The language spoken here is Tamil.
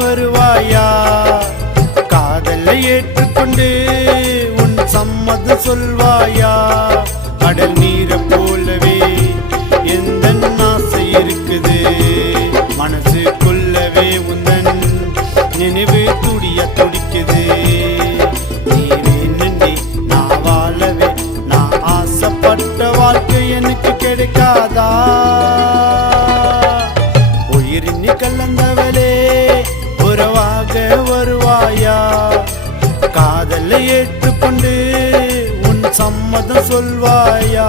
வருவாயா? காதலை ஏற்றுக்கொண்டு உன் சம்மதம் சொல்வாயா? கடல் நீரை போலவே எந்த ஆசை இருக்குது, மனசுக்குள்ளவே உந்தன் நினைவு துடிய துடிக்குது. நீவே நன்றி நான் வாழவே, நான் ஆசைப்பட்ட வாழ்க்கை எனக்கு கிடைக்காதா? உயிரினி கலந்தவளே உறவாக வருவாயா? காதலை ஏற்றுக்கொண்டு உன் சம்மதம் சொல்வாயா?